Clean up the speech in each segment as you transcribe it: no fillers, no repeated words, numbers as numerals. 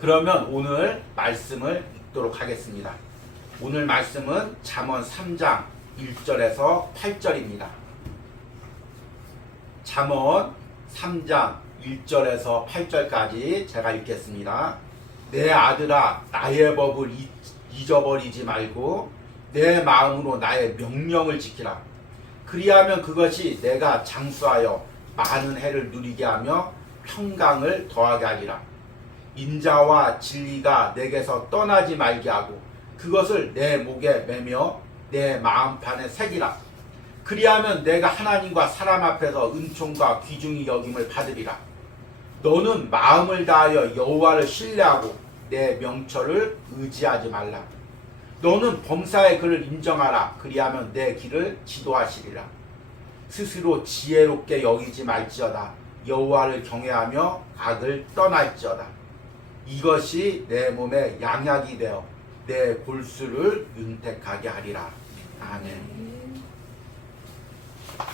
그러면 오늘 말씀을 읽도록 하겠습니다. 오늘 말씀은 잠언 3장 1절에서 8절입니다. 잠언 3장 1절에서 8절까지 제가 읽겠습니다. 내 아들아, 나의 법을 잊어버리지 말고 내 마음으로 나의 명령을 지키라. 그리하면 그것이 내가 장수하여 많은 해를 누리게 하며 평강을 더하게 하리라. 인자와 진리가 내게서 떠나지 말게 하고 그것을 내 목에 매며 내 마음판에 새기라. 그리하면 내가 하나님과 사람 앞에서 은총과 귀중히 여김을 받으리라. 너는 마음을 다하여 여호와를 신뢰하고 내 명철을 의지하지 말라. 너는 범사의 그를 인정하라. 그리하면 내 길을 지도하시리라. 스스로 지혜롭게 여기지 말지어다. 여호와를 경외하며 악을 떠날지어다. 이것이 내 몸에 양약이 되어 내 골수를 윤택하게 하리라. 아멘.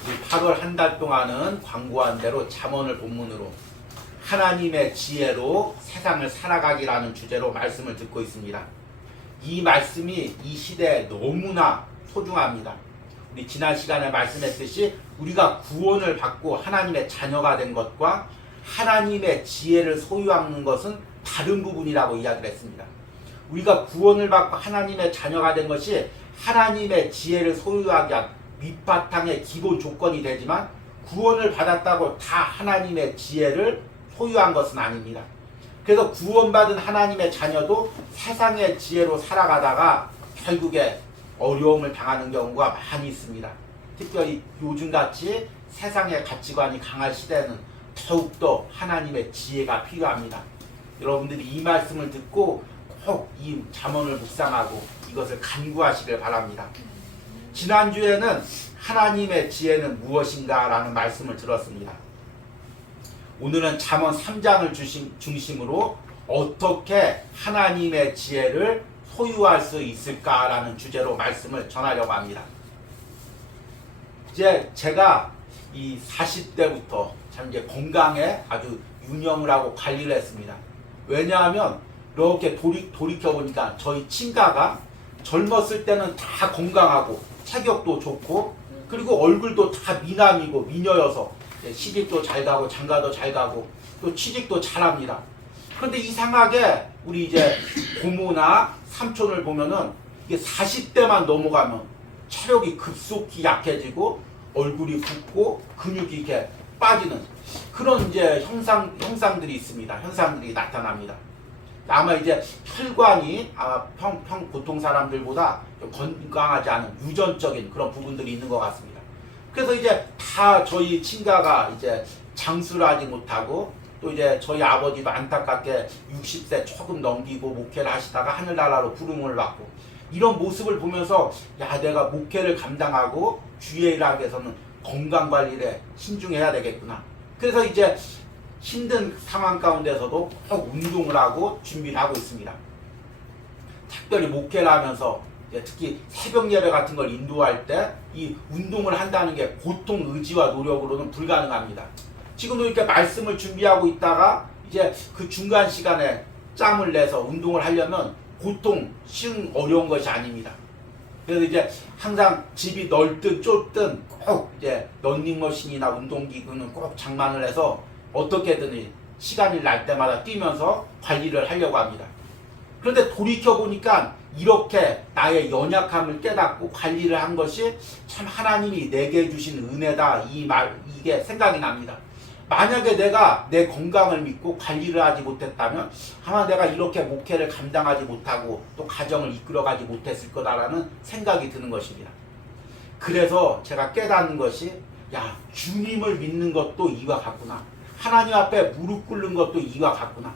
우리 8월 한 달 동안은 광고한 대로 잠언을 본문으로 하나님의 지혜로 세상을 살아가기라는 주제로 말씀을 듣고 있습니다. 이 말씀이 이 시대에 너무나 소중합니다. 우리 지난 시간에 말씀했듯이 우리가 구원을 받고 하나님의 자녀가 된 것과 하나님의 지혜를 소유하는 것은 다른 부분이라고 이야기를 했습니다. 우리가 구원을 받고 하나님의 자녀가 된 것이 하나님의 지혜를 소유하게 한 밑바탕의 기본 조건이 되지만 구원을 받았다고 다 하나님의 지혜를 소유한 것은 아닙니다. 그래서 구원받은 하나님의 자녀도 세상의 지혜로 살아가다가 결국에 어려움을 당하는 경우가 많이 있습니다. 특별히 요즘같이 세상의 가치관이 강한 시대에는 더욱더 하나님의 지혜가 필요합니다. 여러분들이 이 말씀을 듣고 꼭 이 잠언을 묵상하고 이것을 간구하시길 바랍니다. 지난주에는 하나님의 지혜는 무엇인가 라는 말씀을 들었습니다. 오늘은 잠언 3장을 중심으로 어떻게 하나님의 지혜를 소유할 수 있을까라는 주제로 말씀을 전하려고 합니다. 이제 제가 이 40대부터 참 이제 건강에 아주 유념을 하고 관리를 했습니다. 왜냐하면 이렇게 돌이켜보니까 저희 친가가 젊었을 때는 다 건강하고 체격도 좋고 그리고 얼굴도 다 미남이고 미녀여서 시집도 잘 가고 장가도 잘 가고 또 취직도 잘합니다. 그런데 이상하게 우리 이제 고모나 삼촌을 보면은 이게 40대만 넘어가면 체력이 급속히 약해지고 얼굴이 붓고 근육이 이렇게 빠지는 그런 이제 현상들이 있습니다. 현상들이 나타납니다. 아마 이제 혈관이 보통 사람들보다 건강하지 않은 유전적인 그런 부분들이 있는 것 같습니다. 그래서 이제 다 저희 친가가 이제 장수를 하지 못하고 또 이제 저희 아버지도 안타깝게 60세 조금 넘기고 목회를 하시다가 하늘나라로 부름을 받고 이런 모습을 보면서 야 내가 목회를 감당하고 주의 일을 하기 위해서는 건강관리에 신중해야 되겠구나. 그래서 이제 힘든 상황 가운데서도 꼭 운동을 하고 준비를 하고 있습니다. 특별히 목회를 하면서 특히 새벽 예배 같은 걸 인도할 때 이 운동을 한다는 게 보통 의지와 노력으로는 불가능합니다. 지금도 이렇게 말씀을 준비하고 있다가 이제 그 중간 시간에 짬을 내서 운동을 하려면 보통 쉬운 어려운 것이 아닙니다. 그래서 이제 항상 집이 넓든 좁든 꼭 이제 런닝머신이나 운동기구는 꼭 장만을 해서 어떻게든 시간이 날 때마다 뛰면서 관리를 하려고 합니다. 그런데 돌이켜보니까 이렇게 나의 연약함을 깨닫고 관리를 한 것이 참 하나님이 내게 주신 은혜다 이게 생각이 납니다. 만약에 내가 내 건강을 믿고 관리를 하지 못했다면 아마 내가 이렇게 목회를 감당하지 못하고 또 가정을 이끌어가지 못했을 거다라는 생각이 드는 것입니다. 그래서 제가 깨닫는 것이 야 주님을 믿는 것도 이와 같구나. 하나님 앞에 무릎 꿇는 것도 이와 같구나.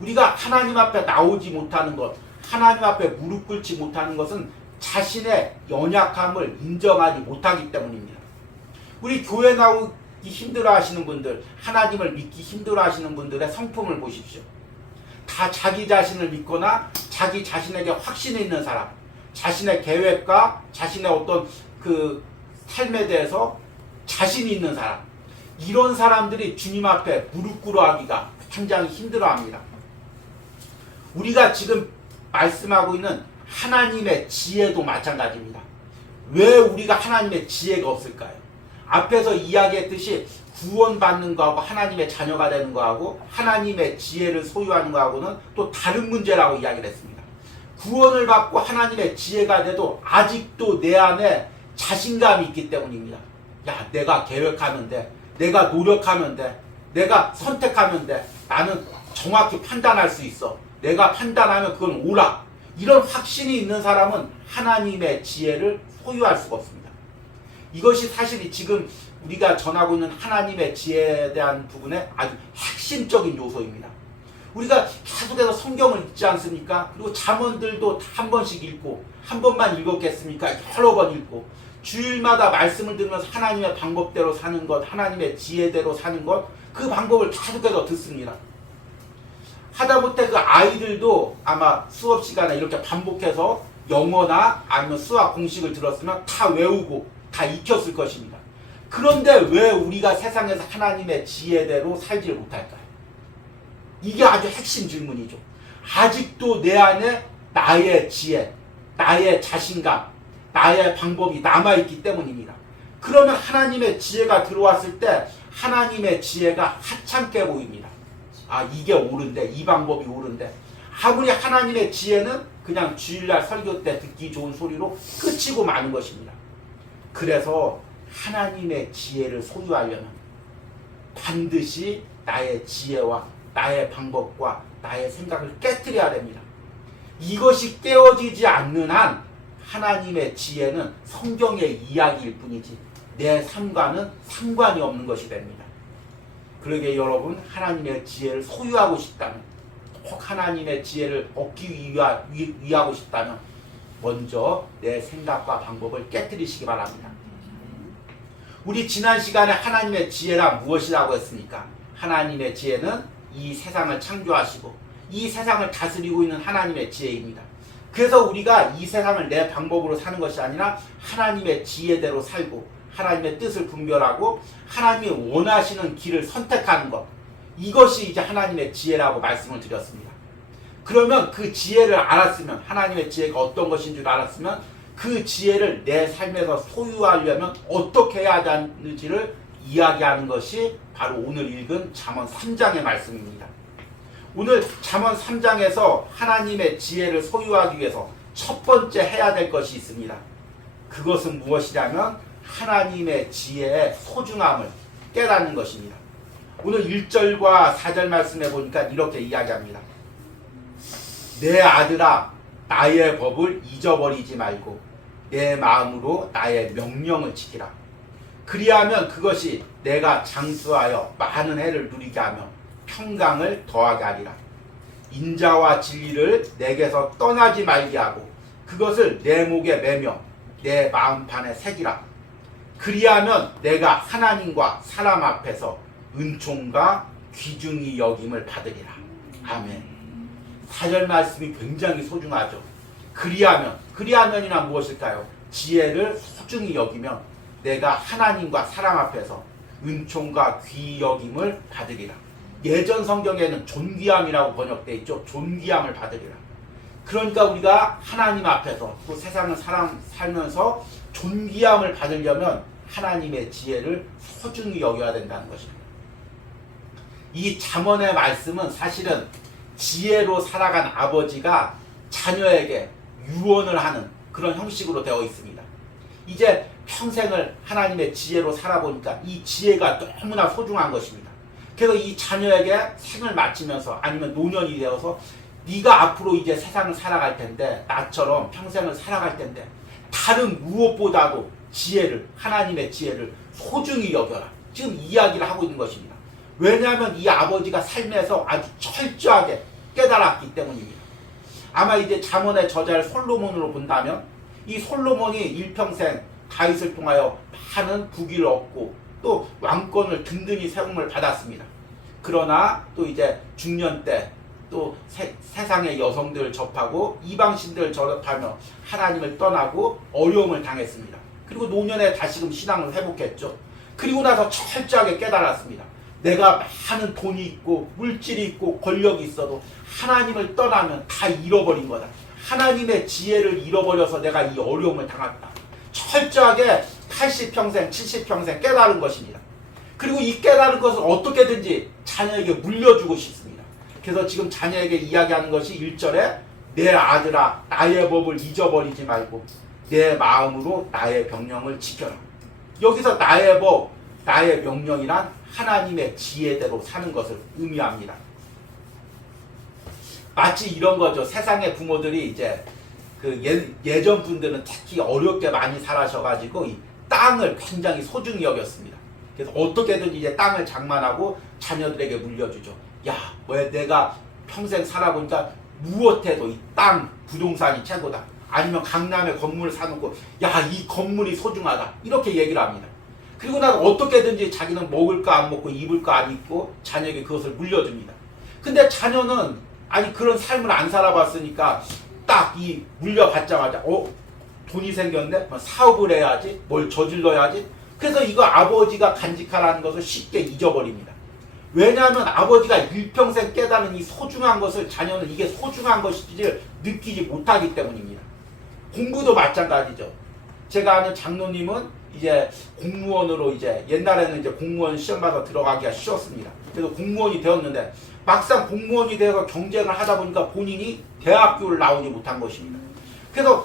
우리가 하나님 앞에 나오지 못하는 것, 하나님 앞에 무릎 꿇지 못하는 것은 자신의 연약함을 인정하지 못하기 때문입니다. 우리 교회 나오기 힘들어 하시는 분들, 하나님을 믿기 힘들어 하시는 분들의 성품을 보십시오. 다 자기 자신을 믿거나 자기 자신에게 확신이 있는 사람, 자신의 계획과 자신의 어떤 그 삶에 대해서 자신이 있는 사람, 이런 사람들이 주님 앞에 무릎 꿇어 하기가 굉장히 힘들어 합니다. 우리가 지금 말씀하고 있는 하나님의 지혜도 마찬가지입니다. 왜 우리가 하나님의 지혜가 없을까요? 앞에서 이야기했듯이 구원받는 거하고 하나님의 자녀가 되는 거하고 하나님의 지혜를 소유하는 거하고는 또 다른 문제라고 이야기를 했습니다. 구원을 받고 하나님의 지혜가 돼도 아직도 내 안에 자신감이 있기 때문입니다. 야, 내가 계획하면 돼. 내가 노력하면 돼. 내가 선택하면 돼. 나는 정확히 판단할 수 있어. 내가 판단하면 그건 옳아. 이런 확신이 있는 사람은 하나님의 지혜를 소유할 수가 없습니다. 이것이 사실 지금 우리가 전하고 있는 하나님의 지혜에 대한 부분의 아주 핵심적인 요소입니다. 우리가 계속해서 성경을 읽지 않습니까? 그리고 잠언들도 한 번씩 읽고, 한 번만 읽었겠습니까? 여러 번 읽고, 주일마다 말씀을 들으면서 하나님의 방법대로 사는 것, 하나님의 지혜대로 사는 것, 그 방법을 계속해서 듣습니다. 하다못해 그 아이들도 아마 수업 시간에 이렇게 반복해서 영어나 아니면 수학 공식을 들었으면 다 외우고 다 익혔을 것입니다. 그런데 왜 우리가 세상에서 하나님의 지혜대로 살지를 못할까요? 이게 아주 핵심 질문이죠. 아직도 내 안에 나의 지혜, 나의 자신감, 나의 방법이 남아있기 때문입니다. 그러면 하나님의 지혜가 들어왔을 때 하나님의 지혜가 하찮게 보입니다. 아, 이게 옳은데, 이 방법이 옳은데. 아무리 하나님의 지혜는 그냥 주일날 설교 때 듣기 좋은 소리로 끝이고 마는 것입니다. 그래서 하나님의 지혜를 소유하려면 반드시 나의 지혜와 나의 방법과 나의 생각을 깨트려야 됩니다. 이것이 깨어지지 않는 한 하나님의 지혜는 성경의 이야기일 뿐이지 내 삶과는 상관이 없는 것이 됩니다. 그러게 여러분, 하나님의 지혜를 소유하고 싶다면, 꼭 하나님의 지혜를 얻기 위하고 싶다면 먼저 내 생각과 방법을 깨트리시기 바랍니다. 우리 지난 시간에 하나님의 지혜란 무엇이라고 했습니까? 하나님의 지혜는 이 세상을 창조하시고 이 세상을 다스리고 있는 하나님의 지혜입니다. 그래서 우리가 이 세상을 내 방법으로 사는 것이 아니라 하나님의 지혜대로 살고 하나님의 뜻을 분별하고 하나님이 원하시는 길을 선택하는 것, 이것이 이제 하나님의 지혜라고 말씀을 드렸습니다. 그러면 그 지혜를 알았으면, 하나님의 지혜가 어떤 것인 줄 알았으면 그 지혜를 내 삶에서 소유하려면 어떻게 해야 하는지를 이야기하는 것이 바로 오늘 읽은 잠언 3장의 말씀입니다. 오늘 잠언 3장에서 하나님의 지혜를 소유하기 위해서 첫 번째 해야 될 것이 있습니다. 그것은 무엇이냐면 하나님의 지혜의 소중함을 깨닫는 것입니다. 오늘 1절과 4절 말씀에 보니까 이렇게 이야기합니다. 내 아들아, 나의 법을 잊어버리지 말고 내 마음으로 나의 명령을 지키라. 그리하면 그것이 내가 장수하여 많은 해를 누리게 하며 평강을 더하게 하리라. 인자와 진리를 내게서 떠나지 말게 하고 그것을 내 목에 매며 내 마음판에 새기라. 그리하면 내가 하나님과 사람 앞에서 은총과 귀중히 여김을 받으리라. 아멘. 4절 말씀이 굉장히 소중하죠. 그리하면이란 무엇일까요? 지혜를 소중히 여기면 내가 하나님과 사람 앞에서 은총과 귀 여김을 받으리라. 예전 성경에는 존귀함이라고 번역되어 있죠. 존귀함을 받으리라. 그러니까 우리가 하나님 앞에서 또 세상을 살면서 존귀함을 받으려면 하나님의 지혜를 소중히 여겨야 된다는 것입니다. 이 잠언의 말씀은 사실은 지혜로 살아간 아버지가 자녀에게 유언을 하는 그런 형식으로 되어 있습니다. 이제 평생을 하나님의 지혜로 살아보니까 이 지혜가 너무나 소중한 것입니다. 그래서 이 자녀에게 생을 마치면서 아니면 노년이 되어서 네가 앞으로 이제 세상을 살아갈 텐데, 나처럼 평생을 살아갈 텐데 다른 무엇보다도 지혜를, 하나님의 지혜를 소중히 여겨라. 지금 이야기를 하고 있는 것입니다. 왜냐하면 이 아버지가 삶에서 아주 철저하게 깨달았기 때문입니다. 아마 이제 잠언의 저자를 솔로몬으로 본다면 이 솔로몬이 일평생 다윗을 통하여 많은 부귀를 얻고 또 왕권을 든든히 세움을 받았습니다. 그러나 또 이제 중년 때 또 세상의 여성들을 접하고 이방신들을 접하며 하나님을 떠나고 어려움을 당했습니다. 그리고 노년에 다시금 신앙을 회복했죠. 그리고 나서 철저하게 깨달았습니다. 내가 많은 돈이 있고 물질이 있고 권력이 있어도 하나님을 떠나면 다 잃어버린 거다. 하나님의 지혜를 잃어버려서 내가 이 어려움을 당했다. 철저하게 80평생 70평생 깨달은 것입니다. 그리고 이 깨달은 것을 어떻게든지 자녀에게 물려주고 싶습니다. 그래서 지금 자녀에게 이야기하는 것이 1절에 내 아들아 나의 법을 잊어버리지 말고 내 마음으로 나의 명령을 지켜라. 여기서 나의 법, 나의 명령이란 하나님의 지혜대로 사는 것을 의미합니다. 마치 이런 거죠. 세상의 부모들이 이제 그 예전 분들은 특히 어렵게 많이 살아셔가지고 이 땅을 굉장히 소중히 여겼습니다. 그래서 어떻게든 이제 땅을 장만하고 자녀들에게 물려주죠. 야, 왜 내가 평생 살아보니까 무엇해도 이 땅, 부동산이 최고다. 아니면 강남에 건물을 사놓고 야, 이 건물이 소중하다. 이렇게 얘기를 합니다. 그리고 나서 어떻게든지 자기는 먹을 거 안 먹고 입을 거 안 입고 자녀에게 그것을 물려줍니다. 근데 자녀는 아니 그런 삶을 안 살아봤으니까 딱 이 물려받자마자 돈이 생겼네? 사업을 해야지, 뭘 저질러야지. 그래서 이거 아버지가 간직하라는 것을 쉽게 잊어버립니다. 왜냐하면 아버지가 일평생 깨달은 이 소중한 것을 자녀는 이게 소중한 것인지를 느끼지 못하기 때문입니다. 공부도 마찬가지죠. 제가 아는 장로님은 이제 공무원으로 이제 옛날에는 이제 공무원 시험 봐서 들어가기가 쉬웠습니다. 그래서 공무원이 되었는데 막상 공무원이 되어서 경쟁을 하다 보니까 본인이 대학교를 나오지 못한 것입니다. 그래서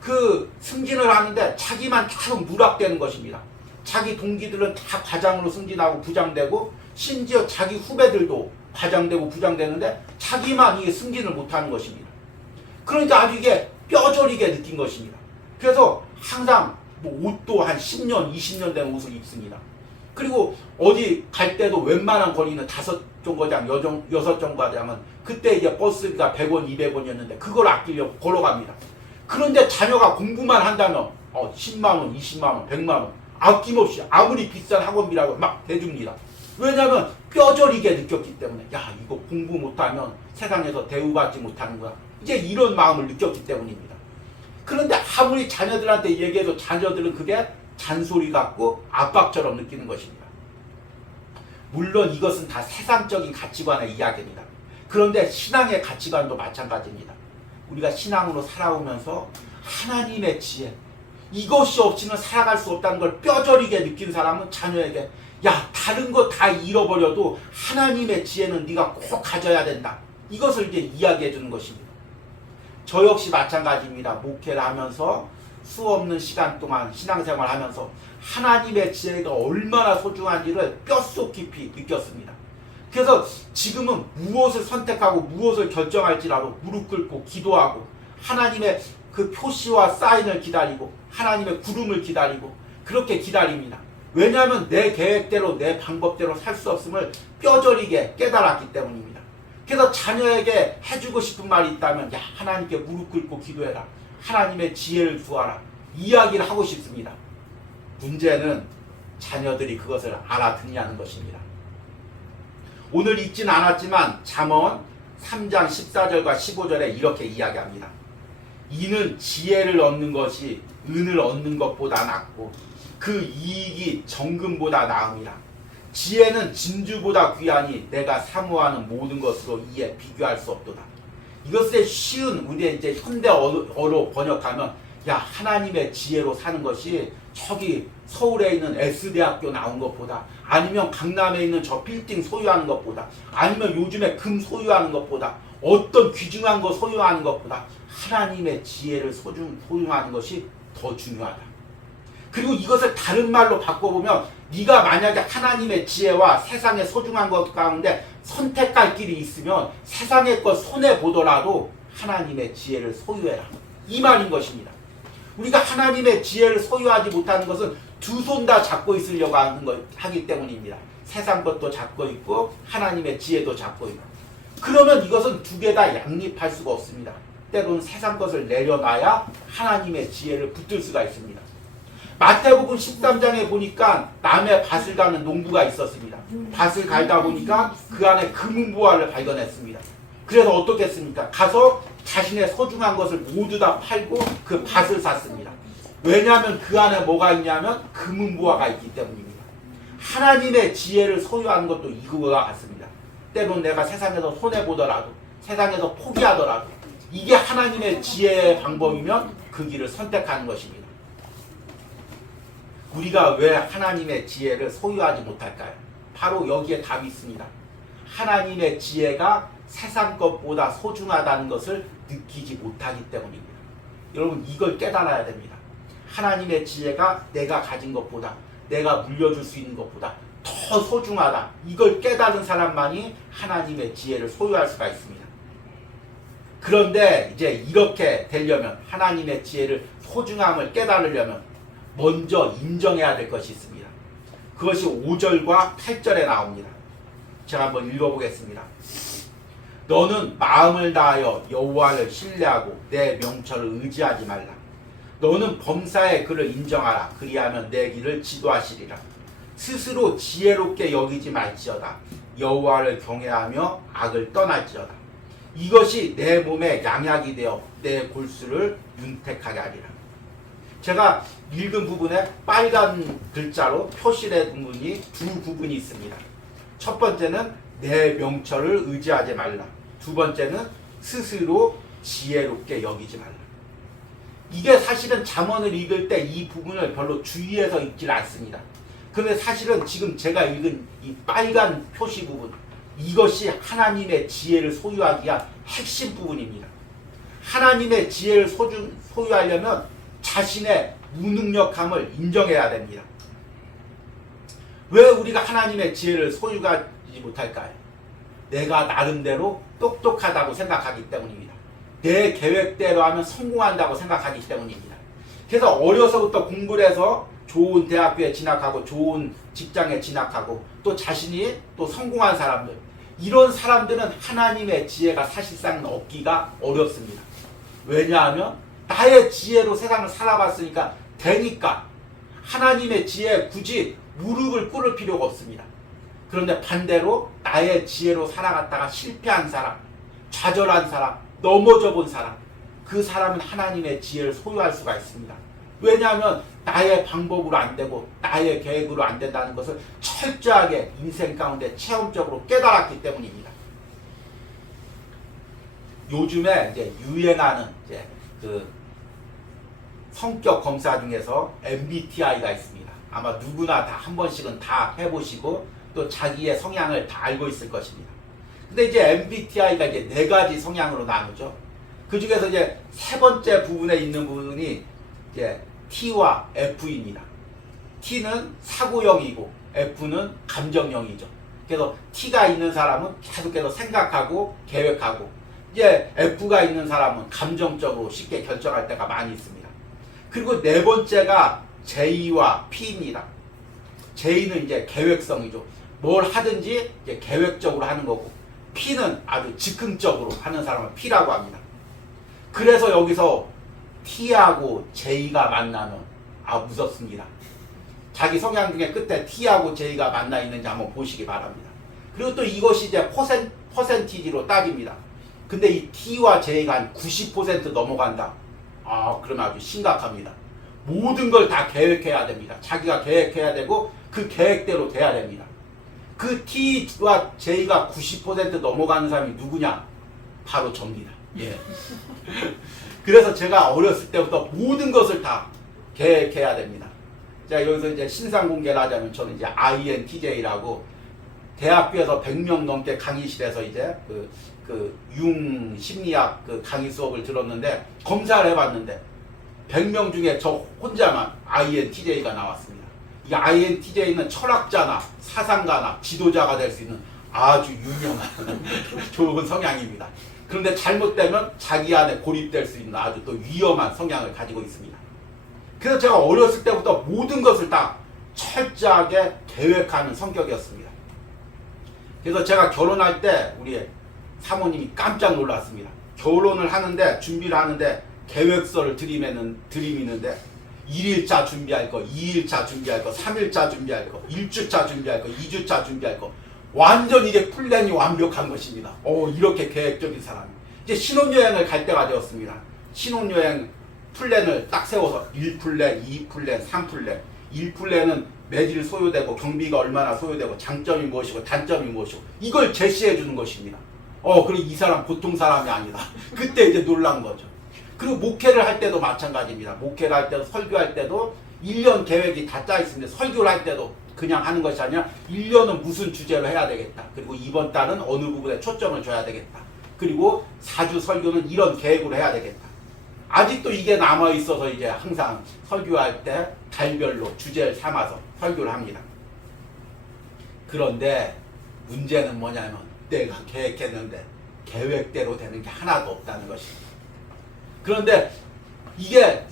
그 승진을 하는데 자기만 계속 누락되는 것입니다. 자기 동기들은 다 과장으로 승진하고 부장되고 심지어 자기 후배들도 과장되고 부장되는데 자기만 이게 승진을 못하는 것입니다. 그러니까 아주 이게 뼈저리게 느낀 것입니다. 그래서 항상 뭐 옷도 한 10년, 20년 된 옷을 입습니다. 그리고 어디 갈 때도 웬만한 거리는 5정거장, 6정거장은 그때 이제 버스가 100원, 200원이었는데 그걸 아끼려고 걸어갑니다. 그런데 자녀가 공부만 한다면 10만원, 20만원, 100만원 아낌없이 아무리 비싼 학원비라고 막 대줍니다. 왜냐하면 뼈저리게 느꼈기 때문에 야, 이거 공부 못하면 세상에서 대우받지 못하는구나. 이제 이런 마음을 느꼈기 때문입니다. 그런데 아무리 자녀들한테 얘기해도 자녀들은 그게 잔소리 같고 압박처럼 느끼는 것입니다. 물론 이것은 다 세상적인 가치관의 이야기입니다. 그런데 신앙의 가치관도 마찬가지입니다. 우리가 신앙으로 살아오면서 하나님의 지혜, 이것이 없이는 살아갈 수 없다는 걸 뼈저리게 느낀 사람은 자녀에게 야, 다른 거 다 잃어버려도 하나님의 지혜는 네가 꼭 가져야 된다. 이것을 이제 이야기해 주는 것입니다. 저 역시 마찬가지입니다. 목회를 하면서 수 없는 시간 동안 신앙생활을 하면서 하나님의 지혜가 얼마나 소중한지를 뼛속 깊이 느꼈습니다. 그래서 지금은 무엇을 선택하고 무엇을 결정할지라도 무릎 꿇고 기도하고 하나님의 그 표시와 사인을 기다리고 하나님의 구름을 기다리고 그렇게 기다립니다. 왜냐하면 내 계획대로 내 방법대로 살 수 없음을 뼈저리게 깨달았기 때문입니다. 그래서 자녀에게 해주고 싶은 말이 있다면 야, 하나님께 무릎 꿇고 기도해라. 하나님의 지혜를 구하라. 이야기를 하고 싶습니다. 문제는 자녀들이 그것을 알아듣냐는 것입니다. 오늘 읽진 않았지만 잠언 3장 14절과 15절에 이렇게 이야기합니다. 이는 지혜를 얻는 것이 은을 얻는 것보다 낫고 그 이익이 정금보다 나음이라. 지혜는 진주보다 귀하니 내가 사모하는 모든 것으로 이에 비교할 수 없도다. 이것의 쉬운 우리의 이제 현대어로 번역하면 야, 하나님의 지혜로 사는 것이 저기 서울에 있는 S대학교 나온 것보다 아니면 강남에 있는 저 빌딩 소유하는 것보다 아니면 요즘에 금 소유하는 것보다 어떤 귀중한 거 소유하는 것보다 하나님의 지혜를 소유하는 것이 더 중요하다. 그리고 이것을 다른 말로 바꿔보면 네가 만약에 하나님의 지혜와 세상의 소중한 것 가운데 선택할 길이 있으면 세상의 것 손해보더라도 하나님의 지혜를 소유해라. 이 말인 것입니다. 우리가 하나님의 지혜를 소유하지 못하는 것은 두 손 다 잡고 있으려고 하기 때문입니다. 세상 것도 잡고 있고 하나님의 지혜도 잡고 있고. 그러면 이것은 두 개 다 양립할 수가 없습니다. 때로는 세상 것을 내려놔야 하나님의 지혜를 붙들 수가 있습니다. 마태복음 13장에 보니까 남의 밭을 가는 농부가 있었습니다. 밭을 갈다 보니까 그 안에 금은보화를 발견했습니다. 그래서 어떻게 했습니까? 가서 자신의 소중한 것을 모두 다 팔고 그 밭을 샀습니다. 왜냐하면 그 안에 뭐가 있냐면 금은보화가 있기 때문입니다. 하나님의 지혜를 소유하는 것도 이거와 같습니다. 때론 내가 세상에서 손해보더라도, 세상에서 포기하더라도 이게 하나님의 지혜의 방법이면 그 길을 선택하는 것입니다. 우리가 왜 하나님의 지혜를 소유하지 못할까요? 바로 여기에 답이 있습니다. 하나님의 지혜가 세상 것보다 소중하다는 것을 느끼지 못하기 때문입니다. 여러분, 이걸 깨달아야 됩니다. 하나님의 지혜가 내가 가진 것보다, 내가 물려줄 수 있는 것보다 더 소중하다. 이걸 깨달은 사람만이 하나님의 지혜를 소유할 수가 있습니다. 그런데 이제 이렇게 되려면, 하나님의 지혜를 소중함을 깨달으려면 먼저 인정해야 될 것이 있습니다. 그것이 5절과 8절에 나옵니다. 제가 한번 읽어보겠습니다. 너는 마음을 다하여 여호와를 신뢰하고 내 명철을 의지하지 말라. 너는 범사의 그를 인정하라. 그리하면 내 길을 지도하시리라. 스스로 지혜롭게 여기지 말지어다. 여호와를 경외하며 악을 떠날지어다. 이것이 내 몸에 양약이 되어 내 골수를 윤택하게 하리라. 제가 읽은 부분에 빨간 글자로 표시된 부분이 두 부분이 있습니다. 첫 번째는 내 명철을 의지하지 말라. 두 번째는 스스로 지혜롭게 여기지 말라. 이게 사실은 잠언을 읽을 때 이 부분을 별로 주의해서 읽질 않습니다. 그런데 사실은 지금 제가 읽은 이 빨간 표시 부분, 이것이 하나님의 지혜를 소유하기 위한 핵심 부분입니다. 하나님의 지혜를 소유하려면 자신의 무능력함을 인정해야 됩니다. 왜 우리가 하나님의 지혜를 소유하지 못할까요? 내가 나름대로 똑똑하다고 생각하기 때문입니다. 내 계획대로 하면 성공한다고 생각하기 때문입니다. 그래서 어려서부터 공부를 해서 좋은 대학교에 진학하고 좋은 직장에 진학하고 또 자신이 또 성공한 사람들, 이런 사람들은 하나님의 지혜가 사실상 얻기가 어렵습니다. 왜냐하면 나의 지혜로 세상을 살아봤으니까 되니까 하나님의 지혜에 굳이 무릎을 꿇을 필요가 없습니다. 그런데 반대로 나의 지혜로 살아갔다가 실패한 사람, 좌절한 사람, 넘어져 본 사람, 그 사람은 하나님의 지혜를 소유할 수가 있습니다. 왜냐하면 나의 방법으로 안 되고 나의 계획으로 안 된다는 것을 철저하게 인생 가운데 체험적으로 깨달았기 때문입니다. 요즘에 이제 유행하는 이제 그 성격 검사 중에서 MBTI가 있습니다. 아마 누구나 다 한 번씩은 다 해보시고 또 자기의 성향을 다 알고 있을 것입니다. 근데 이제 MBTI가 이제 4가지 성향으로 나누죠. 그 중에서 이제 세 번째 부분에 있는 부분이 이제 T와 F입니다. T는 사고형이고 F는 감정형이죠. 그래서 T가 있는 사람은 계속해서 생각하고 계획하고, 이제 F가 있는 사람은 감정적으로 쉽게 결정할 때가 많이 있습니다. 그리고 네 번째가 J와 P입니다. J는 이제 계획성이죠. 뭘 하든지 이제 계획적으로 하는 거고, P는 아주 즉흥적으로 하는 사람을 P라고 합니다. 그래서 여기서 T하고 J가 만나면 무섭습니다. 자기 성향 중에 끝에 T하고 J가 만나 있는지 한번 보시기 바랍니다. 그리고 또 이것이 이제 퍼센티지로 따집니다. 근데 이 T와 J가 한 90% 넘어간다. 그러면 아주 심각합니다. 모든 걸 다 계획해야 됩니다. 자기가 계획해야 되고 그 계획대로 돼야 됩니다. 그 T와 J가 90% 넘어가는 사람이 누구냐? 바로 접니다. 예. 그래서 제가 어렸을 때부터 모든 것을 다 계획해야 됩니다. 자, 여기서 이제 신상 공개를 하자면 저는 이제 INTJ라고 대학교에서 100명 넘게 강의실에서 이제 융 심리학 강의 수업을 들었는데, 검사를 해봤는데 100명 중에 저 혼자만 INTJ가 나왔습니다. 이 INTJ는 철학자나 사상가나 지도자가 될 수 있는 아주 유명한 좋은 성향입니다. 그런데 잘못되면 자기 안에 고립될 수 있는 아주 또 위험한 성향을 가지고 있습니다. 그래서 제가 어렸을 때부터 모든 것을 다 철저하게 계획하는 성격이었습니다. 그래서 제가 결혼할 때 우리 사모님이 깜짝 놀랐습니다. 결혼을 하는데, 준비를 하는데 계획서를 들이미는데 1일차 준비할 거, 2일차 준비할 거, 3일차 준비할 거, 1주차 준비할 거, 2주차 준비할 거, 완전 이게 플랜이 완벽한 것입니다. 이렇게 계획적인 사람이. 이제 신혼여행을 갈 때가 되었습니다. 신혼여행 플랜을 딱 세워서 1플랜, 2플랜, 3플랜. 1플랜은 매질 소요되고 경비가 얼마나 소요되고 장점이 무엇이고 단점이 무엇이고 이걸 제시해 주는 것입니다. 그리고 이 사람 보통 사람이 아니다. 그때 이제 놀란 거죠. 그리고 목회를 할 때도 마찬가지입니다. 목회를 할 때도 설교할 때도 1년 계획이 다 짜 있습니다. 설교를 할 때도 그냥 하는 것이 아니라 1년은 무슨 주제로 해야 되겠다. 그리고 이번 달은 어느 부분에 초점을 줘야 되겠다. 그리고 4주 설교는 이런 계획으로 해야 되겠다. 아직도 이게 남아있어서 이제 항상 설교할 때 달별로 주제를 삼아서 설교를 합니다. 그런데 문제는 뭐냐면 내가 계획했는데 계획대로 되는 게 하나도 없다는 것입니다. 그런데 이게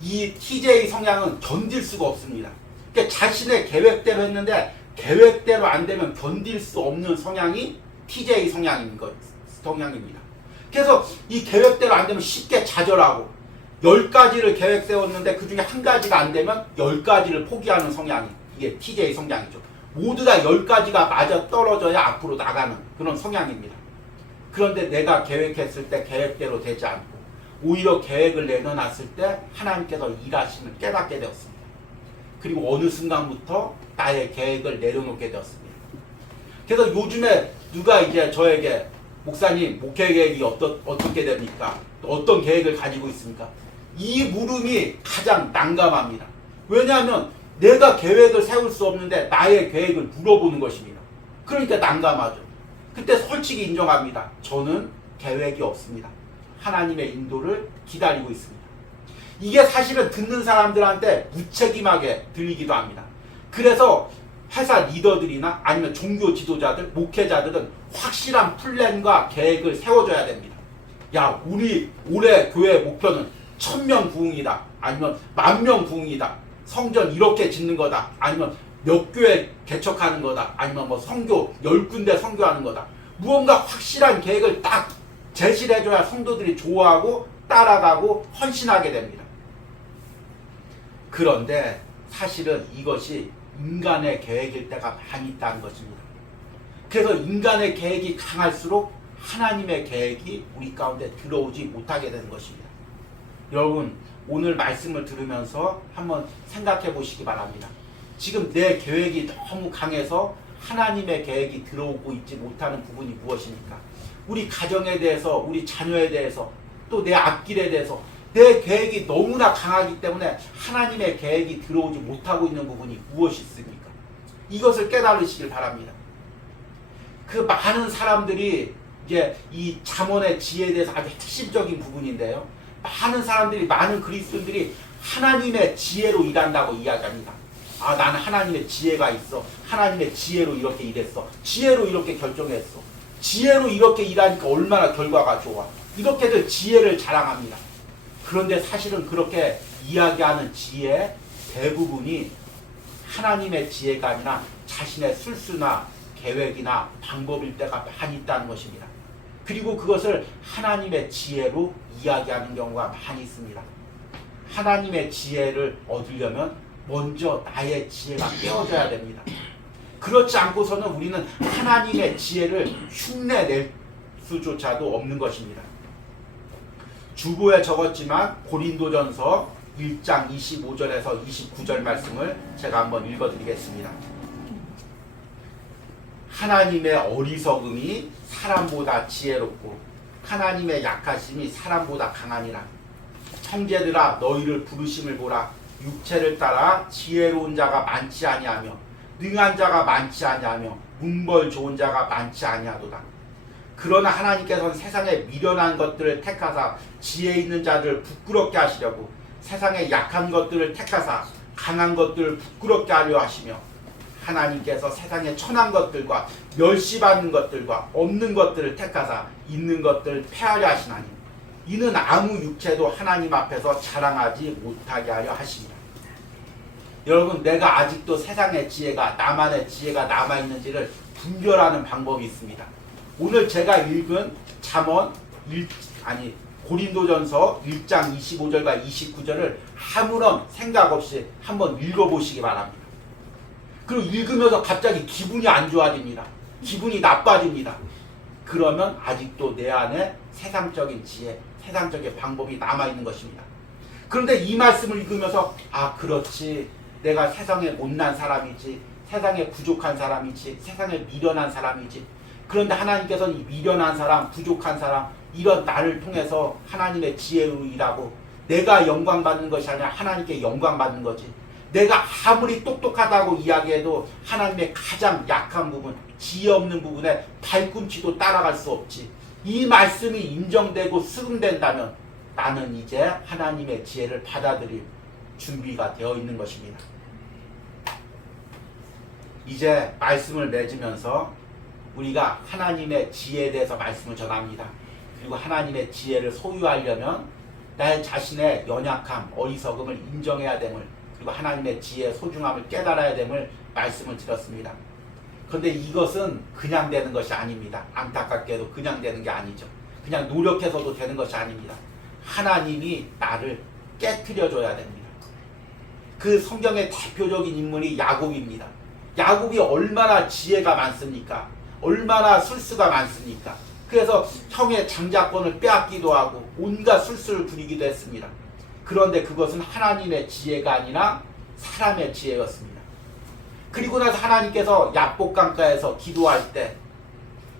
이 TJ 성향은 견딜 수가 없습니다. 그러니까 자신의 계획대로 했는데 계획대로 안 되면 견딜 수 없는 성향이 TJ 성향입니다. 그래서 이 계획대로 안 되면 쉽게 좌절하고 10가지를 계획 세웠는데 그 중에 한 가지가 안 되면 10가지를 포기하는 성향이 이게 TJ 성향이죠. 모두 다 10가지가 맞아 떨어져야 앞으로 나가는 그런 성향입니다. 그런데 내가 계획했을 때 계획대로 되지 않고 오히려 계획을 내려놨을 때 하나님께서 일하심을 깨닫게 되었습니다. 그리고 어느 순간부터 나의 계획을 내려놓게 되었습니다. 그래서 요즘에 누가 이제 저에게 목사님 목회 계획이 어떻게 됩니까? 어떤 계획을 가지고 있습니까? 이 물음이 가장 난감합니다. 왜냐하면 내가 계획을 세울 수 없는데 나의 계획을 물어보는 것입니다. 그러니까 난감하죠. 그때 솔직히 인정합니다. 저는 계획이 없습니다. 하나님의 인도를 기다리고 있습니다. 이게 사실은 듣는 사람들한테 무책임하게 들리기도 합니다. 그래서 회사 리더들이나 아니면 종교 지도자들, 목회자들은 확실한 플랜과 계획을 세워줘야 됩니다. 야, 우리 올해 교회 목표는 1000명 부흥이다. 아니면 10,000명 부흥이다. 성전 이렇게 짓는 거다. 아니면 몇 교회 개척하는 거다. 아니면 뭐 성교 10군데 성교하는 거다. 무언가 확실한 계획을 딱 제시를 해줘야 성도들이 좋아하고 따라가고 헌신하게 됩니다. 그런데 사실은 이것이 인간의 계획일 때가 많이 있다는 것입니다. 그래서 인간의 계획이 강할수록 하나님의 계획이 우리 가운데 들어오지 못하게 되는 것입니다. 여러분, 오늘 말씀을 들으면서 한번 생각해 보시기 바랍니다. 지금 내 계획이 너무 강해서 하나님의 계획이 들어오고 있지 못하는 부분이 무엇입니까? 우리 가정에 대해서, 우리 자녀에 대해서, 또 내 앞길에 대해서 내 계획이 너무나 강하기 때문에 하나님의 계획이 들어오지 못하고 있는 부분이 무엇이 있습니까? 이것을 깨달으시길 바랍니다. 그 많은 사람들이 이제 이 잠언의 지혜에 대해서 아주 핵심적인 부분인데요. 많은 사람들이, 많은 그리스도인들이 하나님의 지혜로 일한다고 이야기합니다. 아, 나는 하나님의 지혜가 있어. 하나님의 지혜로 이렇게 일했어. 지혜로 이렇게 결정했어. 지혜로 이렇게 일하니까 얼마나 결과가 좋아. 이렇게들 지혜를 자랑합니다. 그런데 사실은 그렇게 이야기하는 지혜 대부분이 하나님의 지혜가 아니라 자신의 술수나 계획이나 방법일 때가 많이 있다는 것입니다. 그리고 그것을 하나님의 지혜로 이야기하는 경우가 많이 있습니다. 하나님의 지혜를 얻으려면 먼저 나의 지혜가 깨어져야 됩니다. 그렇지 않고서는 우리는 하나님의 지혜를 흉내낼 수조차도 없는 것입니다. 주보에 적었지만 고린도전서 1장 25절에서 29절 말씀을 제가 한번 읽어드리겠습니다. 하나님의 어리석음이 사람보다 지혜롭고 하나님의 약하심이 사람보다 강하니라. 형제들아, 너희를 부르심을 보라. 육체를 따라 지혜로운 자가 많지 아니하며 능한 자가 많지 아니하며 문벌 좋은 자가 많지 아니하도다. 그러나 하나님께서는 세상에 미련한 것들을 택하사 지혜 있는 자들을 부끄럽게 하시려고 세상에 약한 것들을 택하사 강한 것들을 부끄럽게 하려 하시며 하나님께서 세상에 천한 것들과 멸시받는 것들과 없는 것들을 택하사 있는 것들을 폐하려 하시나니 이는 아무 육체도 하나님 앞에서 자랑하지 못하게 하려 하십니다. 여러분, 내가 아직도 세상의 지혜가, 나만의 지혜가 남아있는지를 분별하는 방법이 있습니다. 오늘 제가 읽은 잠언 고린도전서 1장 25절과 29절을 아무런 생각 없이 한번 읽어보시기 바랍니다. 그리고 읽으면서 갑자기 기분이 안 좋아집니다. 기분이 나빠집니다. 그러면 아직도 내 안에 세상적인 지혜, 세상적인 방법이 남아있는 것입니다. 그런데 이 말씀을 읽으면서 아, 그렇지, 내가 세상에 못난 사람이지, 세상에 부족한 사람이지, 세상에 미련한 사람이지. 그런데 하나님께서는 이 미련한 사람, 부족한 사람, 이런 나를 통해서 하나님의 지혜로 일하고 내가 영광 받는 것이 아니라 하나님께 영광 받는 거지. 내가 아무리 똑똑하다고 이야기해도 하나님의 가장 약한 부분, 지혜 없는 부분에 발꿈치도 따라갈 수 없지. 이 말씀이 인정되고 수긍된다면 나는 이제 하나님의 지혜를 받아들일 준비가 되어 있는 것입니다. 이제 말씀을 맺으면서 우리가 하나님의 지혜에 대해서 말씀을 전합니다. 그리고 하나님의 지혜를 소유하려면 나의 자신의 연약함, 어리석음을 인정해야 됨을, 그리고 하나님의 지혜의 소중함을 깨달아야 됨을 말씀을 드렸습니다. 그런데 이것은 그냥 되는 것이 아닙니다. 안타깝게도 그냥 되는 게 아니죠. 그냥 노력해서도 되는 것이 아닙니다. 하나님이 나를 깨트려줘야 됩니다. 그 성경의 대표적인 인물이 야곱입니다. 야곱이 얼마나 지혜가 많습니까? 얼마나 술수가 많습니까? 그래서 형의 장자권을 빼앗기도 하고 온갖 술수를 부리기도 했습니다. 그런데 그것은 하나님의 지혜가 아니라 사람의 지혜였습니다. 그리고 나서 하나님께서 야복강가에서 기도할 때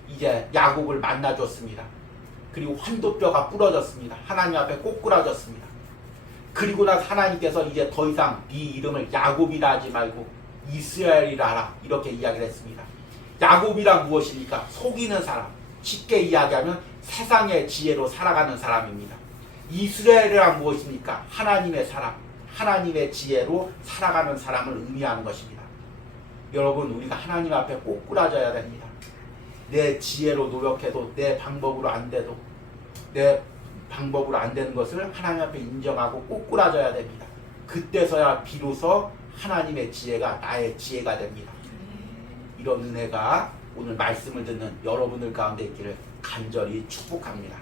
이제 야곱을 만나줬습니다. 그리고 환도뼈가 부러졌습니다. 하나님 앞에 꼬꾸라졌습니다. 그리고 나서 하나님께서 이제 더 이상 네 이름을 야곱이라 하지 말고 이스라엘이라 하라, 이렇게 이야기를 했습니다. 야곱이란 무엇입니까? 속이는 사람, 쉽게 이야기하면 세상의 지혜로 살아가는 사람입니다. 이스라엘이란 무엇입니까? 하나님의 사람, 하나님의 지혜로 살아가는 사람을 의미하는 것입니다. 여러분, 우리가 하나님 앞에 꼬꾸라져야 됩니다. 내 지혜로 노력해도 내 방법으로 안 돼도 내 방법으로 안 되는 것을 하나님 앞에 인정하고 꼬꾸라져야 됩니다. 그때서야 비로소 하나님의 지혜가 나의 지혜가 됩니다. 이런 은혜가 오늘 말씀을 듣는 여러분들 가운데 있기를 간절히 축복합니다.